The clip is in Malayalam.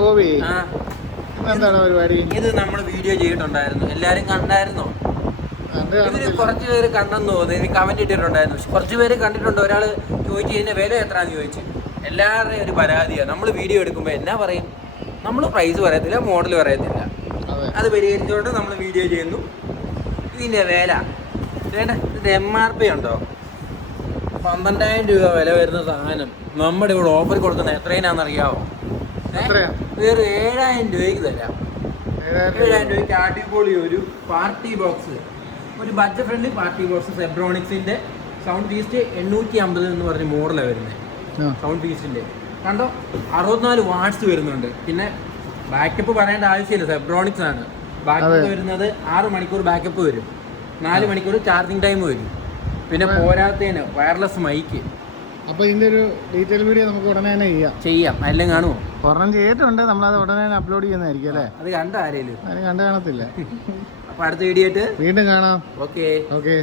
ഗോപി എന്താണ് പരിപാടി? ഇത് നമ്മൾ വീഡിയോ ചെയ്തിട്ടുണ്ടായിരുന്നു, എല്ലാരും കണ്ടായിരുന്നോ? ഇതിന് കുറച്ച് പേര് കണ്ടെന്ന് തോന്നുന്നു, എനിക്ക് കമന്റ് ഇട്ടിട്ടുണ്ടായിരുന്നു. കുറച്ച് പേര് കണ്ടിട്ടുണ്ട്. ഒരാൾ ചോദിച്ചു ഇതിന്റെ വില എത്രയാന്ന് ചോദിച്ചു. എല്ലാവരുടെയും ഒരു പരാതിയാണ്, നമ്മൾ വീഡിയോ എടുക്കുമ്പോൾ എന്നാ പറയും, നമ്മൾ പ്രൈസ് പറയത്തില്ല, മോഡൽ പറയത്തില്ല. അത് പരിഹരിച്ചുകൊണ്ട് നമ്മൾ വീഡിയോ ചെയ്യുന്നു. ഇതിന്റെ വില ഇതിന്റെ MRP ഉണ്ടോ? 12,000 രൂപ വില വരുന്ന സാധനം നമ്മുടെ ഇവിടെ ഓഫർ കൊടുക്കുന്നത് എത്രയാണെന്നറിയാവോ? വേറെ 7,000 രൂപയ്ക്ക് തരാം. 7,000 രൂപയ്ക്ക് അടിപൊളി ഒരു പാർട്ടി ബോക്സ്, ഒരു ബഡ്ജറ്റ് ഫ്രണ്ട്ലി പാർട്ടി ബോക്സ്. സെബ്രോണിക്സിന്റെ സൗണ്ട് ബീസ്റ്റ് 850 എന്ന് പറഞ്ഞ മോഡലാണ് വരുന്നത്. സൗണ്ട് ബീസ്റ്റിന്റെ കണ്ടോ, 64 വാട്ട്സ് വരുന്നുണ്ട്. പിന്നെ ബാക്കപ്പ് പറയേണ്ട ആവശ്യമില്ല, സെബ്രോണിക്സ് ആണ്. ബാക്കപ്പ് വരുന്നത് 6 മണിക്കൂർ ബാക്കപ്പ് വരും, 4 മണിക്കൂർ ചാർജിങ് ടൈം വരും. പിന്നെ പോരാത്തതിന് വയർലെസ് മൈക്ക്. അപ്പൊ ഇതിന്റെ ഒരു ഡീറ്റെയിൽ വീഡിയോ നമുക്ക് ഉടനെ തന്നെ ചെയ്യാം. എല്ലാം കാണുമോ? ഒരെണ്ണം ചെയ്തിട്ടുണ്ട്, നമ്മളത് ഉടനെ തന്നെ അപ്ലോഡ് ചെയ്യുന്നതായിരിക്കും അല്ലേ? അത് കണ്ട ആരെങ്കിലും കണ്ടു കാണത്തില്ല. അപ്പൊ അടുത്ത വീഡിയോ ആയിട്ട് വീണ്ടും കാണാം. ഓക്കെ.